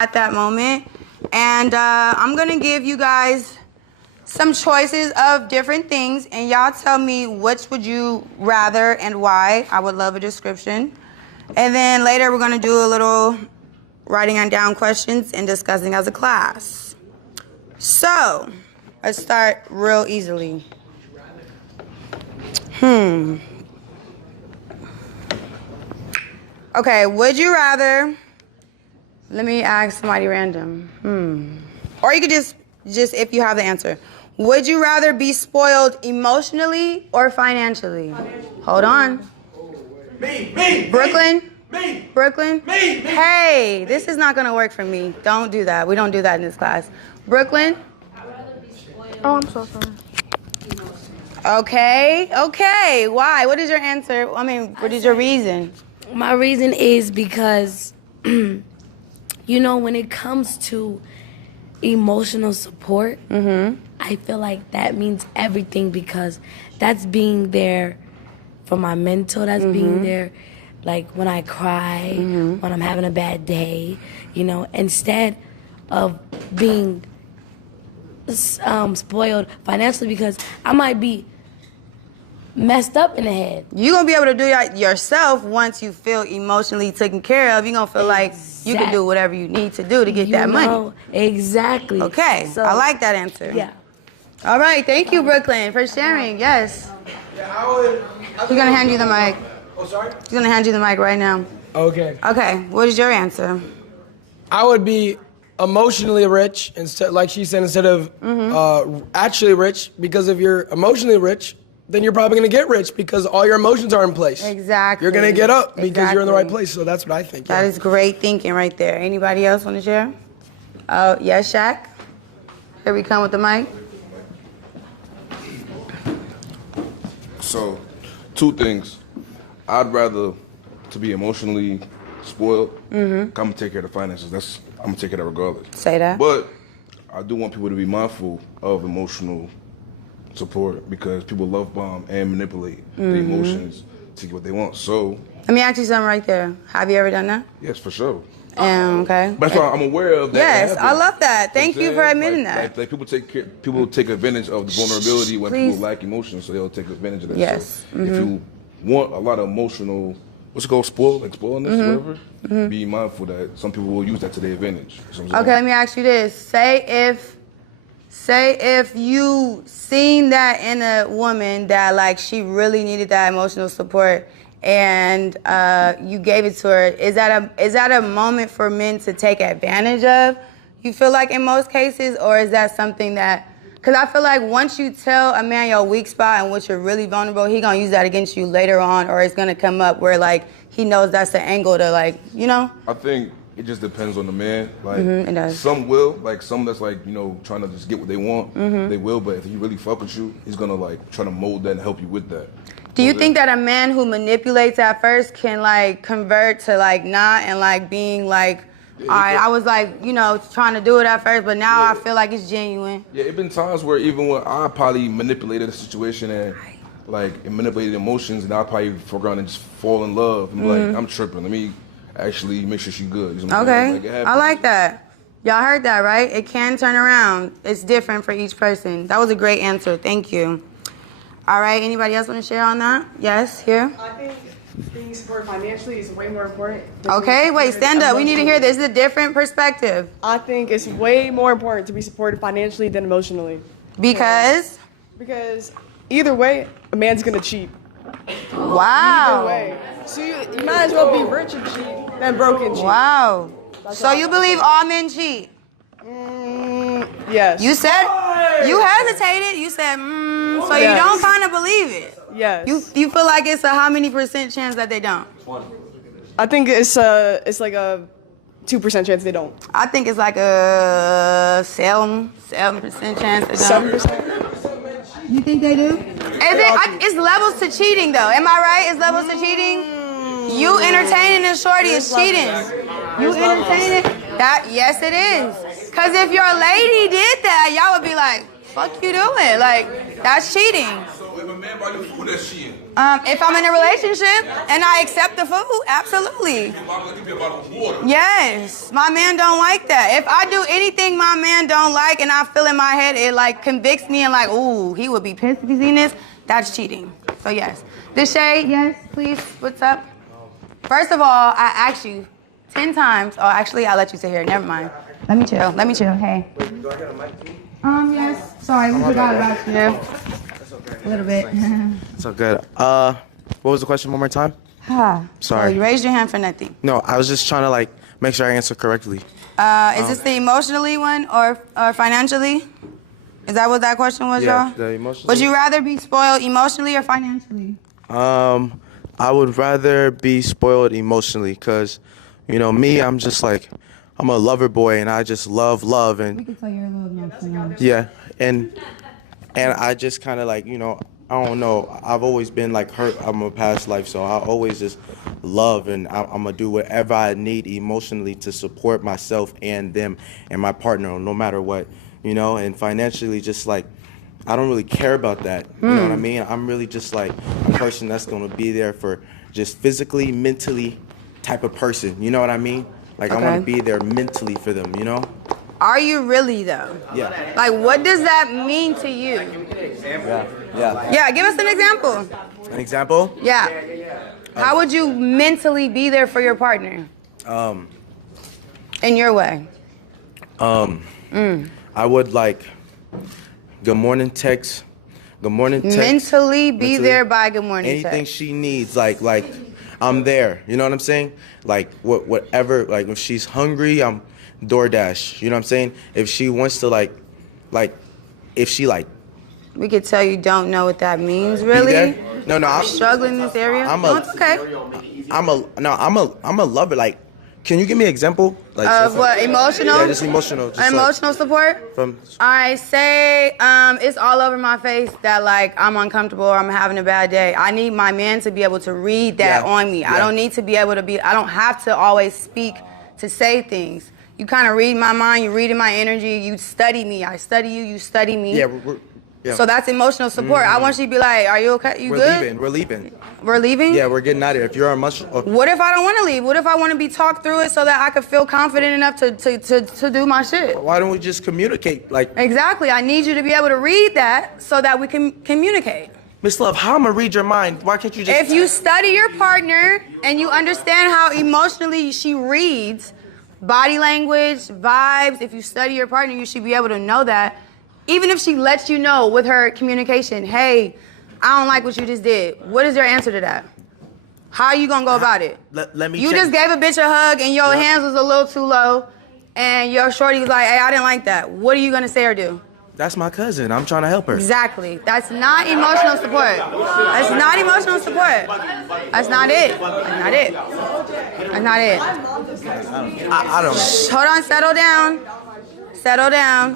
at that moment. And I'm going to give you guys some choices of different things, and y'all tell me which would you rather and why. I would love a description. And then later we're going to do a little writing on down questions and discussing as a class. So, let's start real easily. Okay, would you rather... Let me ask somebody random. Or you could just if you have the answer. Would you rather be spoiled emotionally or financially? Hold on. Me. Brooklyn? Me. Brooklyn? Me. Hey, this is not going to work for me. Don't do that. We don't do that in this class. Brooklyn? Oh, I'm so sorry. Okay. Why? What is your answer? What is your reason? My reason is because, when it comes to emotional support, I feel like that means everything because that's being there for my mental, that's being there like when I cry, when I'm having a bad day, instead of being spoiled financially because I might be messed up in the head. You're going to be able to do that yourself once you feel emotionally taken care of. You're going to feel like you can do whatever you need to do to get that money. Exactly. Okay, so, I like that answer. Yeah. All right, thank you, Brooklyn, for sharing. Yes. Yeah, He's going to hand you the mic. Oh, sorry? He's going to hand you the mic right now. Okay. Okay, what is your answer? I would be emotionally rich instead, like she said, instead of actually rich, because if you're emotionally rich, then you're probably going to get rich because all your emotions are in place. Exactly. You're going to get up because you're in the right place. So that's what I think. That is great thinking right there. Anybody else want to share? Oh, yes, Shaq? Here we come with the mic. So, two things. I'd rather to be emotionally spoiled. I'm gonna take care of the finances. I'm gonna take care of that regardless. Say that. But I do want people to be mindful of emotional support because people love bomb and manipulate the emotions to get what they want. So Let me ask you something right there. Have you ever done that? yes, for sure. Okay. That's why I'm aware of that. Yes, that I love that. Thank you for admitting that. Like people take advantage of the vulnerability when people lack emotion, so they'll take advantage of that. Yes. So if you want a lot of emotional, what's it called, spoiledness, whatever, be mindful that some people will use that to their advantage. Okay, let me ask you this. Say if you seen that in a woman that like she really needed that emotional support and you gave it to her, is that a moment for men to take advantage of? You feel like in most cases, or is that something that, because I feel like once you tell a man your weak spot and what you're really vulnerable, he gonna use that against you later on, or it's gonna come up where like he knows that's the angle to like, I think it just depends on the man. Like it does. some will, like some that's like, trying to just get what they want, they will, but if he really fuck with you, he's gonna like try to mold that and help you with that. Do you think that a man who manipulates at first can like convert to like not and like being like, all right, I was like, trying to do it at first, but now I feel like it's genuine. Yeah, it been times where even when I probably manipulated a situation and like manipulated emotions, and I probably forgot and just fall in love and be like, I'm tripping. Let me actually make sure she's good. You know what I'm saying? Okay, I like that. Y'all heard that, right? It can turn around. It's different for each person. That was a great answer. Thank you. All right, anybody else want to share on that? Yes, here. I think being supported financially is way more important. Okay, wait, stand up. We need to hear this. This is a different perspective. I think it's way more important to be supported financially than emotionally. Because? Because either way, a man's gonna cheat. Wow. Either way. So you might as well be rich and cheat than broke and cheat. Wow. So you believe all men cheat? Yes. You said, you hesitated. You said, so you don't kind of believe it. Yes. You feel like it's a how many % chance that they don't? I think it's like a 2% chance they don't. I think it's like a 7% chance they don't. 7%. You think they do? It's levels to cheating though. Am I right? It's levels to cheating? You entertaining a shorty is cheating. You entertaining that? Yes, it is. Cause if your lady did that, y'all would be like, "Fuck you doing?" Like that's cheating. So if a man buy you food, that's cheating. If I'm in a relationship and I accept the food, absolutely. Yes, my man don't like that. If I do anything my man don't like and I feel in my head, it like convicts me and like, ooh, he would be pissed if he's eating this, that's cheating. So yes. Deshae, yes, please, what's up? First of all, I asked you 10 times. Oh, actually, I'll let you sit here. Never mind. Let me chill. Hey. Wait, do I get a mic too? Yes. Sorry, we forgot about you. That's okay. A little bit. It's all good. What was the question one more time? Sorry. So you raised your hand for nothing. No, I was just trying to like make sure I answer correctly. Is this the emotionally one or financially? Is that what that question was, Yeah, y'all? the emotionally. Would you rather be spoiled emotionally or financially? I would rather be spoiled emotionally, cause, you know, me, I'm just like, I'm a lover boy, and I just love and We can tell you're a little emotional. yeah, and I just kind of like, you know, I don't know. I've always been like hurt. I'm a past life, so I always just love, and I'm gonna do whatever I need emotionally to support myself and them and my partner, no matter what, you know. And financially, just like, I don't really care about that. You know what I mean? I'm really just like a person that's gonna be there for just physically, mentally type of person. You know what I mean? Like, Okay. I want to be there mentally for them. You know? Are you really though? Yeah. Like, what does that mean to you? Yeah. Yeah. Yeah, give us an example. An example? Yeah. How would you mentally be there for your partner? In your way. I would like good morning text. Good morning text. Mentally be Mentally. there by good morning Anything text. she needs, like I'm there. You know what I'm saying? Like whatever. Like if she's hungry, I'm DoorDash. You know what I'm saying? If she wants to like if she like We could tell you don't know what that means, be really. there. No, I'm Struggling in this area. I'm No, a- it's okay. I'm a lover. Like, can you give me an example? Like Of what? Emotional? Yeah, just emotional. Just Emotional support? From I say it's all over my face that like I'm uncomfortable or I'm having a bad day. I need my man to be able to read that Yeah. on me. I Yeah. don't need to be able to be, I don't have to always speak to say things. You kind of read my mind, you read in my energy, you study me. I study you, you study me. yeah, yeah. So that's emotional support. I want you to be like, are you okay? You we're good? leaving. We're leaving. We're leaving? Yeah, we're getting out of here. If you're emotional. What if I don't want to leave? What if I want to be talked through it so that I could feel confident enough to do my shit? Why don't we just communicate? Like, Exactly. I need you to be able to read that so that we can communicate. Miss Love, how am I read your mind? Why can't you just? If you study your partner and you understand how emotionally she reads, body language, vibes, if you study your partner, you should be able to know that. Even if she lets you know with her communication, hey, I don't like what you just did. What is your answer to that? How are you gonna go about it? Let me. You check. just gave a bitch a hug and your Yeah. hands was a little too low and your shorty was like, hey, I didn't like that. What are you gonna say or do? That's my cousin. I'm trying to help her. Exactly. That's not emotional support. That's not emotional support. That's not it. That's not it. That's not it. I don't. Hold on, settle down. Settle down.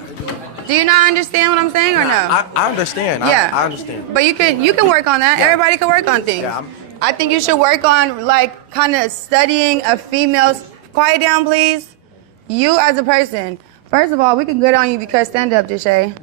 Do you not understand what I'm saying or no? I understand. Yeah. I understand. But you can work on that. Yeah. Everybody can work on things. Yeah, I think you should work on like kind of studying a female's. Quiet down, please. You as a person. First of all, we can good on you because stand up, Deshae.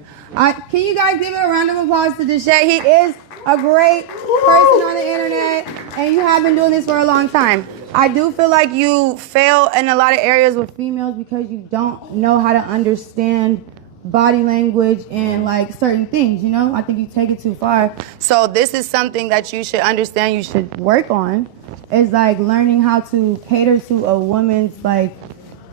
Can you guys give a round of applause to Deshae? He is a great person on the internet, and you have been doing this for a long time. I do feel like you fail in a lot of areas with females because you don't know how to understand body language and like certain things, you know? I think you take it too far. So this is something that you should understand, you should work on, is like learning how to cater to a woman's like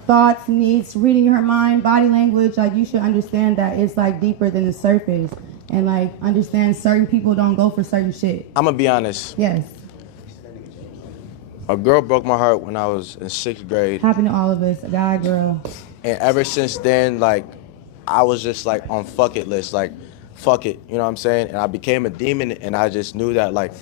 thoughts, needs, reading her mind, body language. Like you should understand that it's like deeper than the surface and like understand certain people don't go for certain shit. I'm gonna be honest. Yes, A girl broke my heart when I was in 6th grade, happened to all of us, a guy, girl. and ever since then, like, I was just like on fuck it list, like, fuck it, you know what I'm saying? And I became a demon, and I just knew that like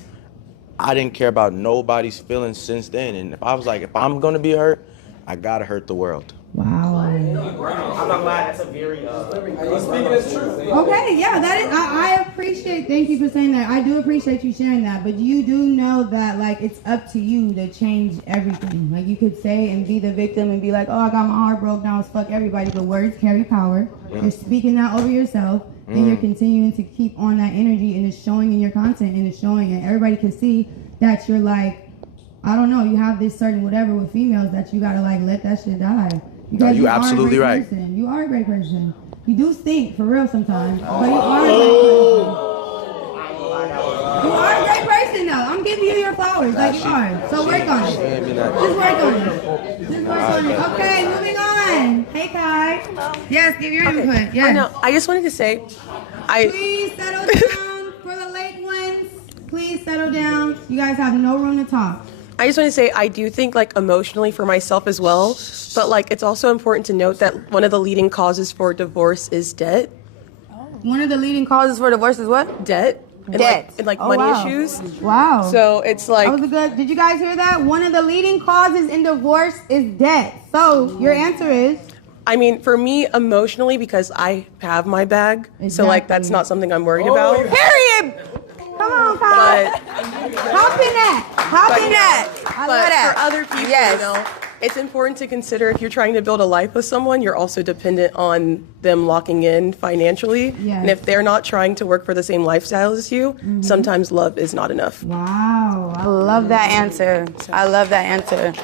I didn't care about nobody's feelings since then. And if I was like, if I'm gonna be hurt, I gotta hurt the world. Wow. I'm not lying. That's a very. Okay, yeah, that is. I appreciate. Thank you for saying that. I do appreciate you sharing that. But you do know that like it's up to you to change everything. Like you could say and be the victim and be like, oh, I got my heart broke. Now it's fuck everybody. But words carry power. You're speaking that over yourself. and you're continuing to keep on that energy, and it's showing in your content, and it's showing, and everybody can see that you're like, I don't know, you have this certain whatever with females that you gotta like let that shit die. Because you absolutely right. Person. You are a great person. You do stink for real sometimes, but you are a great person. You are a great person though. I'm giving you your flowers like you are. So work on it. Just work on it. Just work on it. Okay, moving on. Hey Kai. Yes, give your input. Yes. I know. I just wanted to say, Please settle down for the late ones. Please settle down. You guys have no room to talk. I just want to say I do think like emotionally for myself as well, but like it's also important to note that one of the leading causes for divorce is debt. One of the leading causes for divorce is what? Debt. And Debt. Like Oh, money wow. issues. Wow. So it's like That was a good. Did you guys hear that? One of the leading causes in divorce is debt. So your answer is? I mean, for me emotionally, because I have my bag, so like that's not something I'm worried about. Period. Come on, Kyle. But Hop in that. Hop in that. I love But that. for other people, Yes. you know, it's important to consider if you're trying to build a life with someone, you're also dependent on them locking in financially. Yes. And if they're not trying to work for the same lifestyle as you, sometimes love is not enough. Wow. I love that answer. I love that answer.